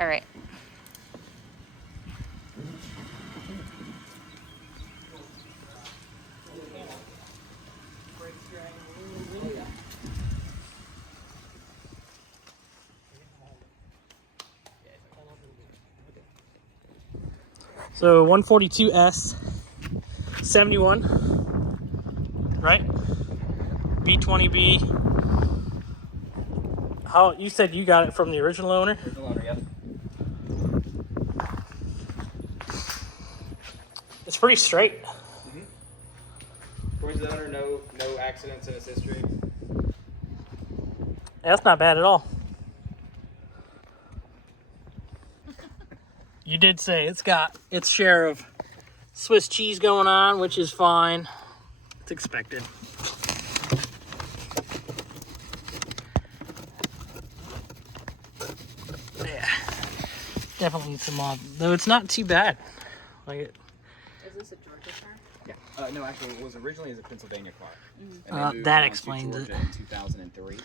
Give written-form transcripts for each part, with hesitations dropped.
All right. So 142S, 71, right? B20B. How you said you got it from the original owner? Original owner, yep. It's pretty straight. Mm-hmm. Towards the owner, no accidents in his history. That's not bad at all. You did say it's got its share of Swiss cheese going on, which is fine. It's expected. Yeah, definitely needs some mod, though it's not too bad. Like it. Is this a Georgia car? Yeah. No, actually, it was originally as a Pennsylvania car. Mm-hmm. And they moved That down explains to it. Georgia in 2003.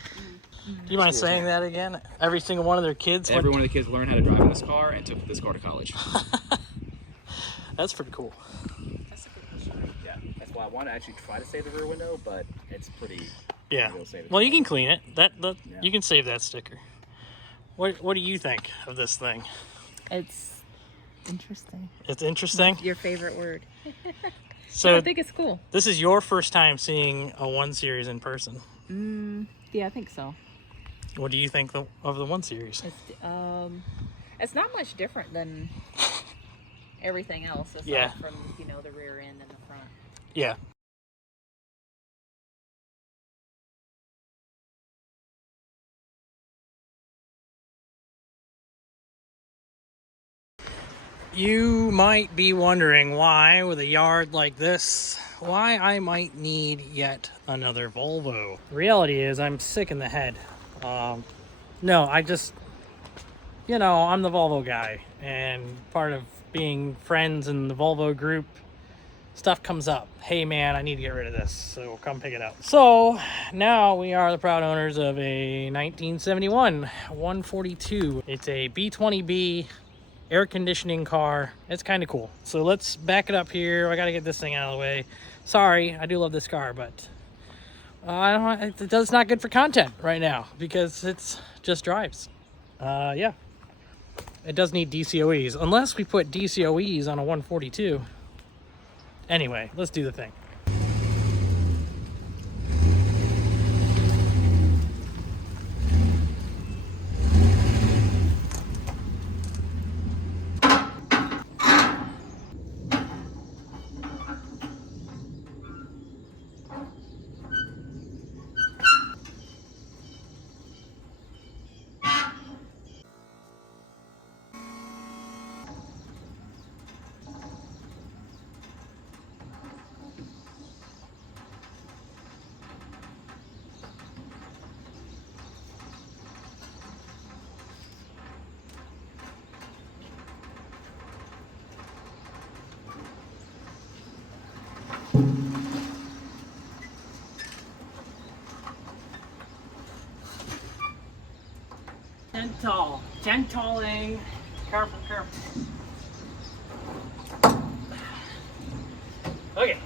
Do you mind saying that again? Every single one of their kids Every one of the kids learned how to drive in this car and took this car to college. That's pretty cool. That's a good question. Yeah, that's why I want to actually try to save the rear window, but it's pretty. Yeah. You'll save it. Well, you can clean it. That Yeah. You can save that sticker. What do you think of this thing? It's interesting. It's interesting. Your favorite word. So I think it's cool. this is your first time seeing a 1 Series in person. Yeah, I think so. What do you think of the 1 Series? It's not much different than everything else aside Yeah. from, the rear end and the front. Yeah. You might be wondering why, with a yard like this, why I might need yet another Volvo. The reality is I'm sick in the head. No, I just, I'm the Volvo guy, and part of being friends in the Volvo group, stuff comes up. Hey man, I need to get rid of this, so come pick it up. So now we are the proud owners of a 1971 142. It's a B20B air conditioning car. It's kind of cool. So let's back it up here. I got to get this thing out of the way. Sorry, I do love this car, but it's not good for content right now because it's just drives. Yeah, it does need DCOEs, unless we put DCOEs on a 142. Anyway, let's do the thing. Gentling. Careful. Okay.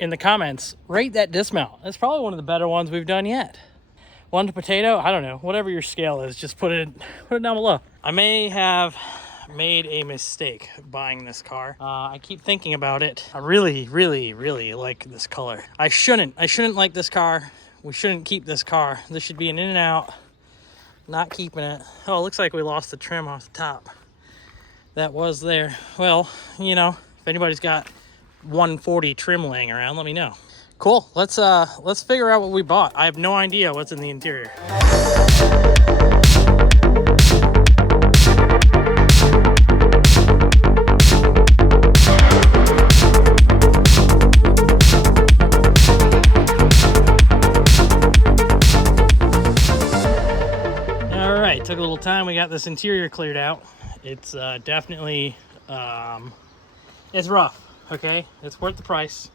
In the comments, rate that dismount. That's probably one of the better ones we've done yet. 1 to potato, I don't know, whatever your scale is, just put it down below. I may have made a mistake buying this car. I keep thinking about it. I really like this color. I shouldn't like this car. We shouldn't keep this car. This should be an in and out, not keeping it. Oh, it looks like we lost the trim off the top. That was there. Well, if anybody's got 140 trim laying around, let me know. Cool. Let's figure out what we bought. I have no idea what's in the interior. All right, took a little time. we got this interior cleared out. It's definitely, it's rough, okay? It's worth the price.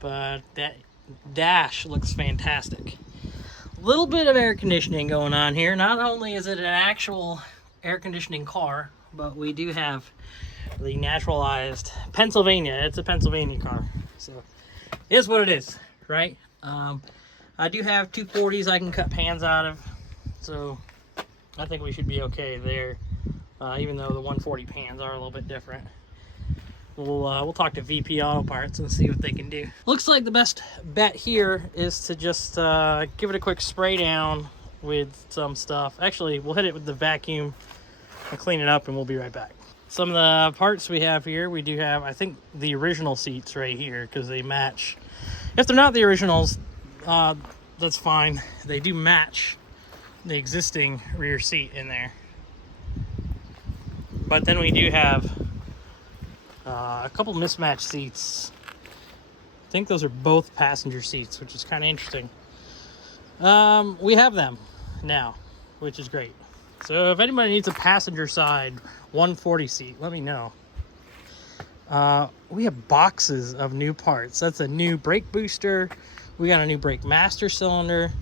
But that dash looks fantastic. A little bit of air conditioning going on here. Not only is it an actual air conditioning car, but we do have the naturalized Pennsylvania. It's a Pennsylvania car. So it is what it is, right? I do have 240s I can cut pans out of. So I think we should be okay there. Even though the 140 pans are a little bit different. We'll talk to VP Auto Parts and see what they can do. Looks like the best bet here is to just give it a quick spray down with some stuff. Actually, we'll hit it with the vacuum and clean it up, and we'll be right back. Some of the parts we have here, we do have, I think, the original seats right here because they match. If they're not the originals, that's fine. They do match the existing rear seat in there. But then we do have a couple mismatched seats. I think those are both passenger seats, which is kind of interesting. We have them now, which is great. So if anybody needs a passenger side 140 seat, let me know. We have boxes of new parts. That's a new brake booster. We got a new brake master cylinder.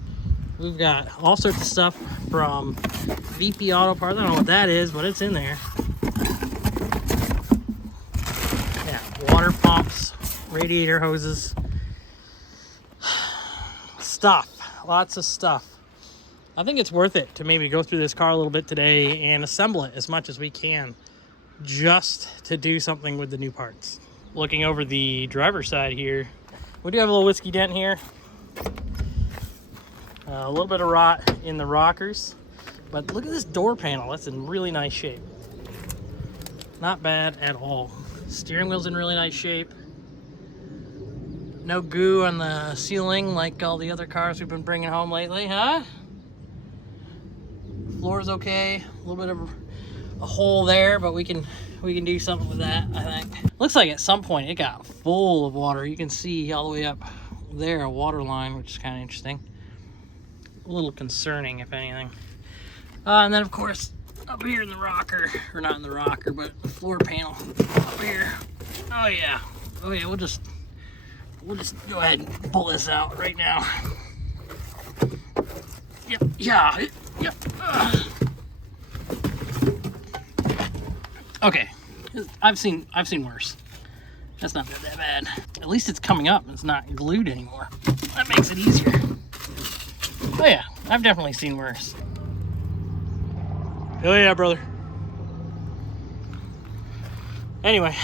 We've got all sorts of stuff from VP Auto Parts. I don't know what that is, but it's in there. Water pumps, radiator hoses, stuff, lots of stuff. I think it's worth it to maybe go through this car a little bit today and assemble it as much as we can just to do something with the new parts. Looking over the driver's side here, we do have a little whiskey dent here. A little bit of rot in the rockers, but look at this door panel. That's in really nice shape. Not bad at all. Steering wheel's in really nice shape. No goo on the ceiling like all the other cars we've been bringing home lately, huh? Floor's okay. A little bit of a hole there, but we can do something with that, I think. Looks like at some point it got full of water. You can see all the way up there a water line, which is kind of interesting. A little concerning, if anything. And then, of course, up here in the rocker, or not in the rocker, but the floor panel up here. Oh yeah, we'll just go ahead and pull this out right now. Yep, yeah, yep. Okay, I've seen worse. That's not that bad. At least it's coming up. It's not glued anymore. That makes it easier. Oh yeah, I've definitely seen worse. Oh yeah, brother. Anyway,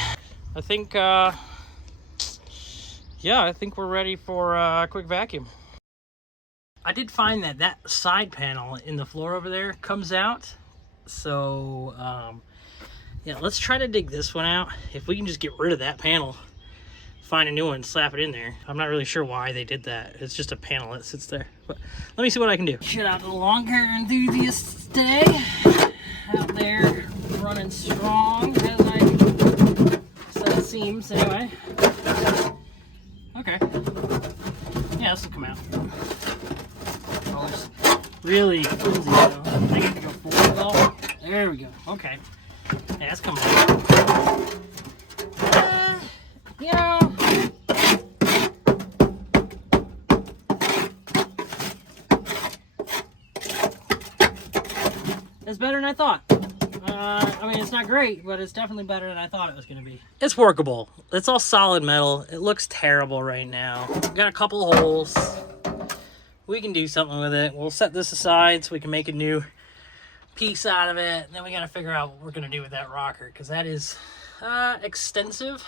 I think, yeah, I think we're ready for a quick vacuum. I did find that side panel in the floor over there comes out. So, yeah, let's try to dig this one out. If we can just get rid of that panel, find a new one, slap it in there. I'm not really sure why they did that. It's just a panel that sits there. But let me see what I can do. Shout out to the lawn care enthusiasts today. Out there running strong, as I said it seems, anyway. Okay. Yeah, this will come out. Oh, it's really flimsy though. I get to go forward though. There we go. Okay. Yeah, it's coming out. You know, it's better than I thought. I mean, it's not great, but it's definitely better than I thought it was going to be. It's workable. It's all solid metal. It looks terrible right now. Got a couple holes. We can do something with it. We'll set this aside so we can make a new piece out of it. And then we got to figure out what we're going to do with that rocker, because that is extensive.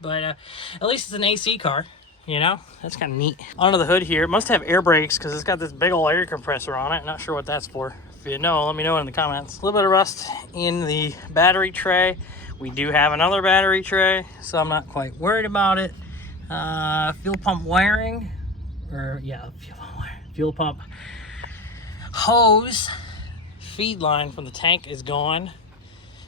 But at least it's an AC car, you know? That's kind of neat. Under the hood here, it must have air brakes because it's got this big old air compressor on it. Not sure what that's for. If you know, let me know in the comments. A little bit of rust in the battery tray. We do have another battery tray, so I'm not quite worried about it. Fuel pump wiring, or yeah, fuel pump hose. Feed line from the tank is gone.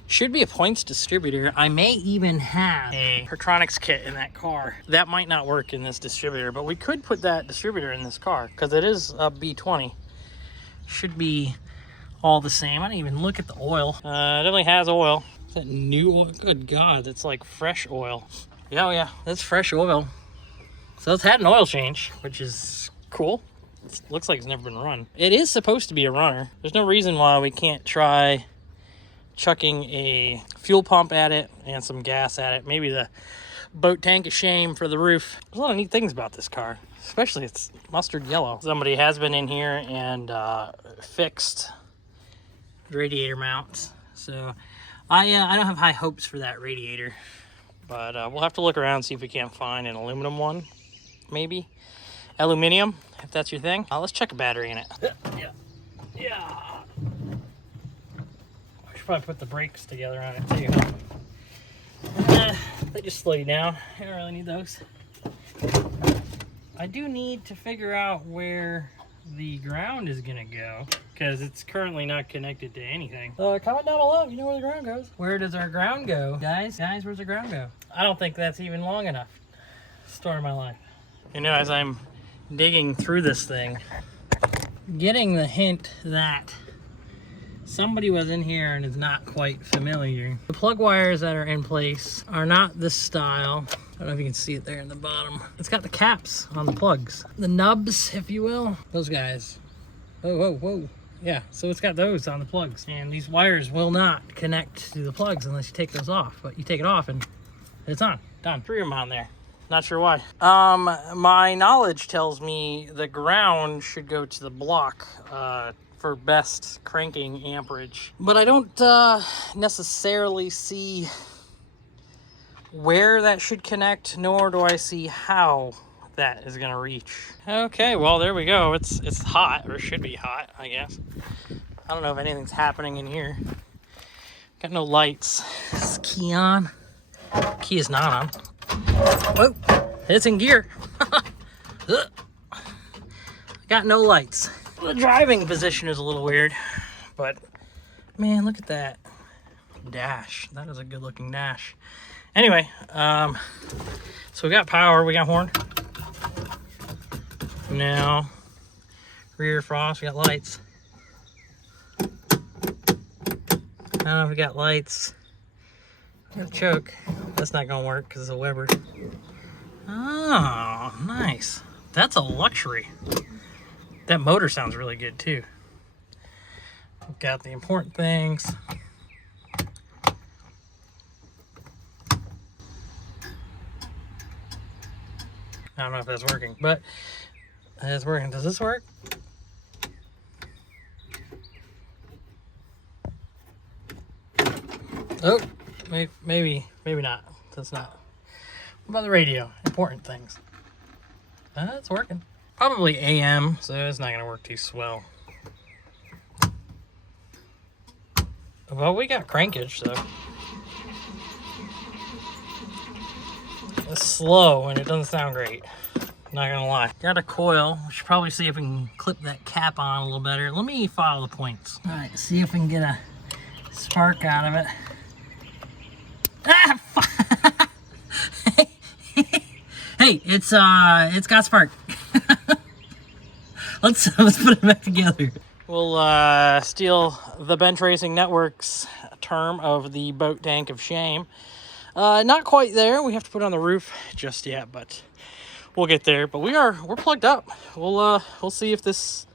Should be a points distributor. I may even have a Pertronics kit in that car. That might not work in this distributor, but we could put that distributor in this car because it is a B20. Should be all the same. I didn't even look at the oil. It definitely has oil. Is that new oil? Good God, that's like fresh oil. Yeah, oh yeah, that's fresh oil. So it's had an oil change, which is cool. It looks like it's never been run. It is supposed to be a runner. There's no reason why we can't try chucking a fuel pump at it and some gas at it. Maybe the boat tank of shame for the roof. There's a lot of neat things about this car, especially it's mustard yellow. Somebody has been in here and fixed radiator mounts. So I don't have high hopes for that radiator, but we'll have to look around and see if we can't find an aluminum one, maybe. Aluminium, if that's your thing. Let's check a battery in it. Yeah. I should probably put the brakes together on it too. They just slow you down. I don't really need those. I do need to figure out where the ground is gonna go, because it's currently not connected to anything. Comment down below if you know where the ground goes. Where does our ground go? Guys, where's the ground go? I don't think that's even long enough. Story of my life. You know, as I'm digging through this thing, getting the hint that somebody was in here and is not quite familiar. The plug wires that are in place are not this style. I don't know if you can see it there in the bottom. It's got the caps on the plugs. The nubs, if you will. Those guys. Whoa. Yeah, so it's got those on the plugs. And these wires will not connect to the plugs unless you take those off. But you take it off and it's on. Done. 3 of them on there. Not sure why. My knowledge tells me the ground should go to the block for best cranking amperage. But I don't necessarily see where that should connect, nor do I see how that is gonna reach. Okay, well there we go. It's hot, or should be hot, I guess. I don't know if anything's happening in here. Got no lights. Is key on? Key is not on. Whoa, it's in gear. Got no lights. The driving position is a little weird, but man, look at that dash. That is a good looking dash. Anyway, so we got power, we got horn. Now, rear frost, we got lights. I don't know if we got lights. We got a choke. That's not gonna work because it's a Weber. Oh, nice. That's a luxury. That motor sounds really good too. We've got the important things. I don't know if that's working, but it's working. Does this work? Oh, maybe not. That's not. What about the radio? Important things. It's working. Probably AM, so it's not gonna work too swell. Well, we got crankage, so it's slow and it doesn't sound great. Not gonna lie. Got a coil. We should probably see if we can clip that cap on a little better. Let me follow the points. All right, see if we can get a spark out of it. Ah! Hey, it's got spark. Let's put it back together. We'll steal the Bench Racing Network's term of the boat tank of shame. Not quite there. We have to put it on the roof just yet, but we'll get there. But we're plugged up. We'll see if this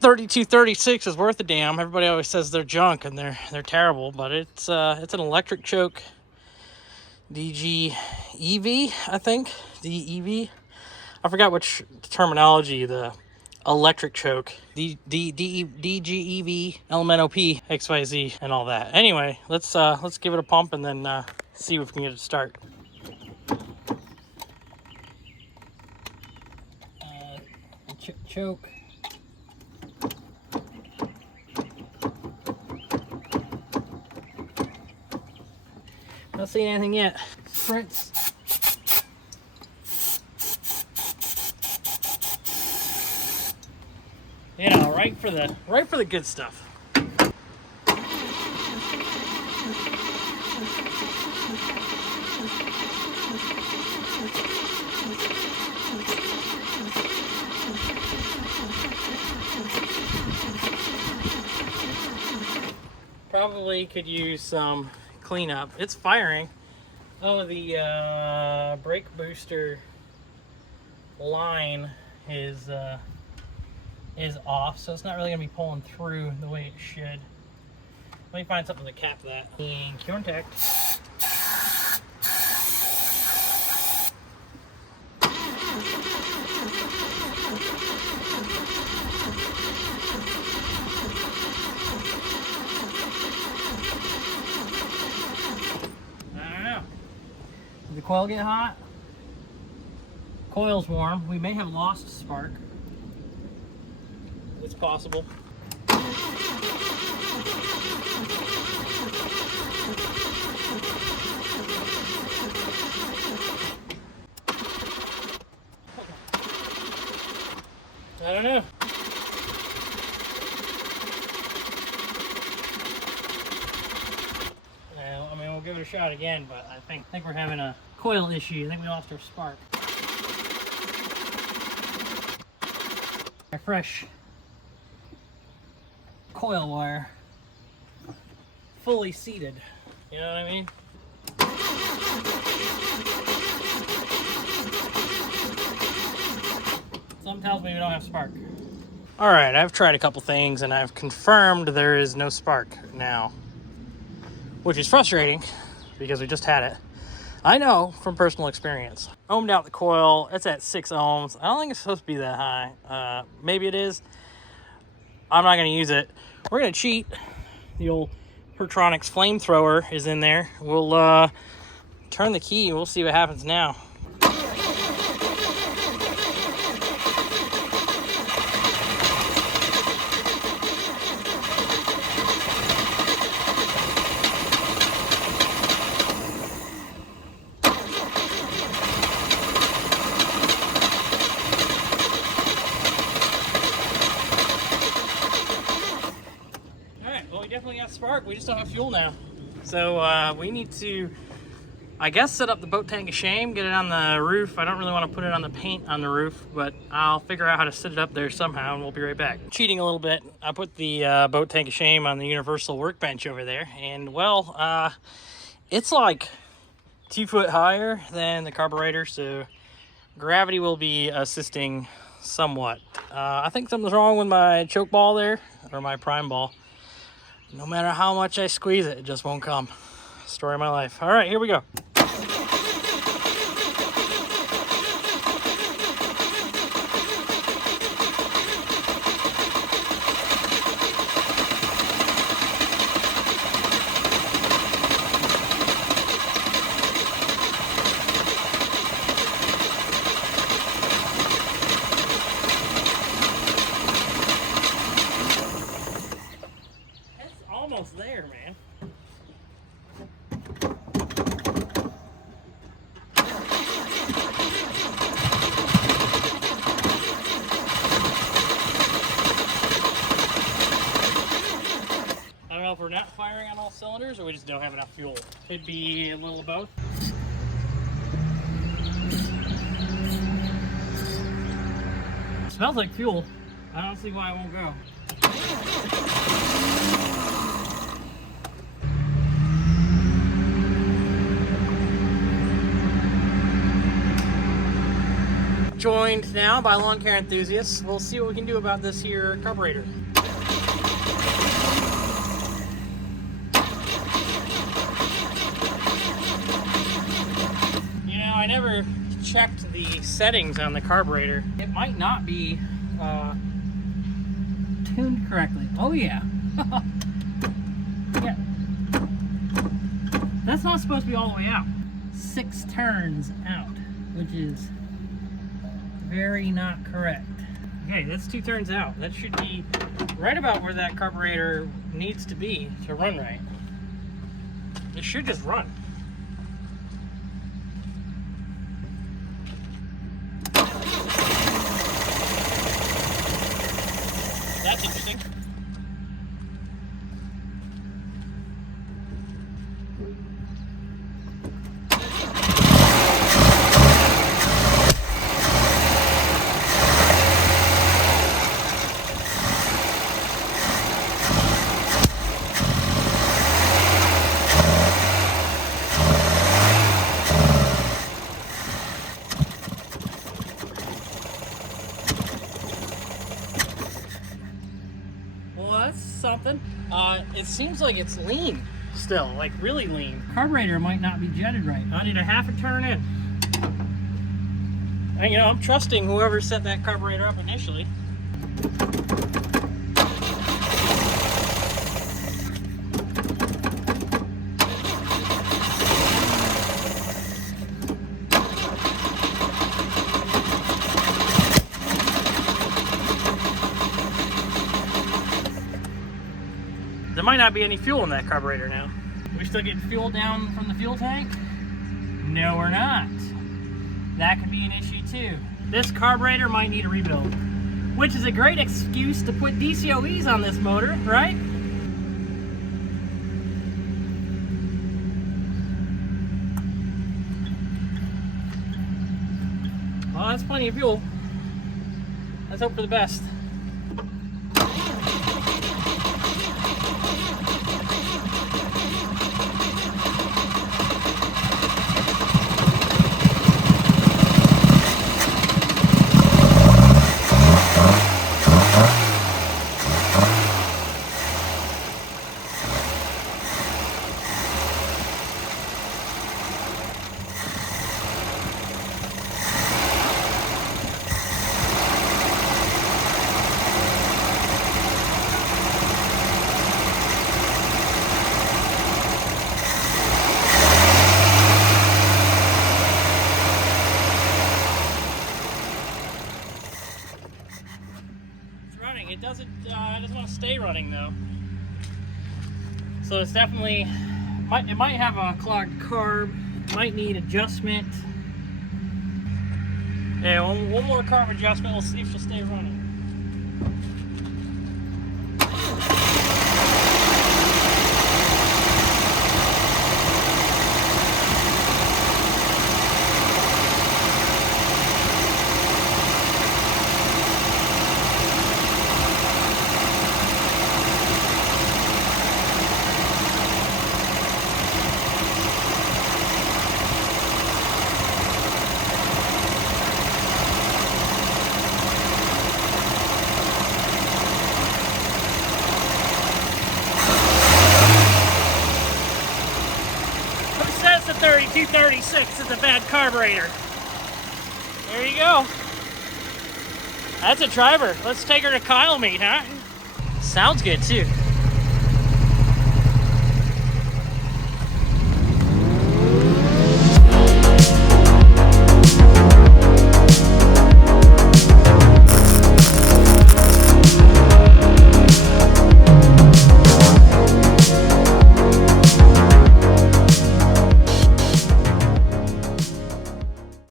3236 is worth a damn. Everybody always says they're junk and they're terrible, but it's an electric choke DG EV, I think. DEV. I forgot which terminology the electric choke, DGEV, LMNOP, XYZ, and all that. Anyway, let's give it a pump and then see if we can get it to start. Choke. Not seeing anything yet. Sprints. Yeah, right for the good stuff. Probably could use some cleanup. It's firing. Oh, the brake booster line is off, so it's not really gonna be pulling through the way it should. Let me find something to cap that. And contact. Did the coil get hot? Coil's warm. We may have lost a spark. It's possible. I don't know. I mean, we'll give it a shot again, but I think we're having a coil issue. I think we lost our spark. Our fresh coil wire, fully seated. You know what I mean? Something tells me we don't have spark. All right, I've tried a couple things and I've confirmed there is no spark now, which is frustrating because we just had it. I know from personal experience. Ohmed out the coil, it's at 6 ohms. I don't think it's supposed to be that high. Maybe it is. I'm not gonna use it. We're gonna cheat. The old Pertronix flamethrower is in there. We'll turn the key and we'll see what happens now. Definitely got spark. We just don't have fuel now. So we need to, I guess, set up the boat tank of shame, get it on the roof. I don't really want to put it on the paint on the roof, but I'll figure out how to set it up there somehow and we'll be right back. Cheating a little bit, I put the boat tank of shame on the universal workbench over there, and well, it's like 2 foot higher than the carburetor, so gravity will be assisting somewhat. I think something's wrong with my choke ball there, or my prime ball. No matter how much I squeeze it, it just won't come. Story of my life. All right, here we go. Almost there, man. I don't know if we're not firing on all cylinders or we just don't have enough fuel. Could be a little of both. Smells like fuel. I don't see why it won't go. Joined now by lawn care enthusiasts. We'll see what we can do about this here carburetor. You know, I never checked the settings on the carburetor. It might not be tuned correctly. Oh yeah. Yeah. That's not supposed to be all the way out. 6 turns out, which is very not correct. Okay, that's 2 turns out. That should be right about where that carburetor needs to be to run right. It should just run. That's interesting. something. It seems like it's lean still, like really lean. Carburetor might not be jetted right. I need a half a turn in. And, you know, I'm trusting whoever set that carburetor up initially. There might not be any fuel in that carburetor now. We still getting fuel down from the fuel tank? No, we're not. That could be an issue too. This carburetor might need a rebuild, which is a great excuse to put DCOEs on this motor, right? Well, that's plenty of fuel. Let's hope for the best. It doesn't want to stay running though. So it's definitely, it might have a clogged carb, might need adjustment. Yeah, one more carb adjustment, we'll see if she'll stay running. Who says the 3236 is a bad carburetor? There you go. That's a driver. Let's take her to Kyle meet, huh? Sounds good too.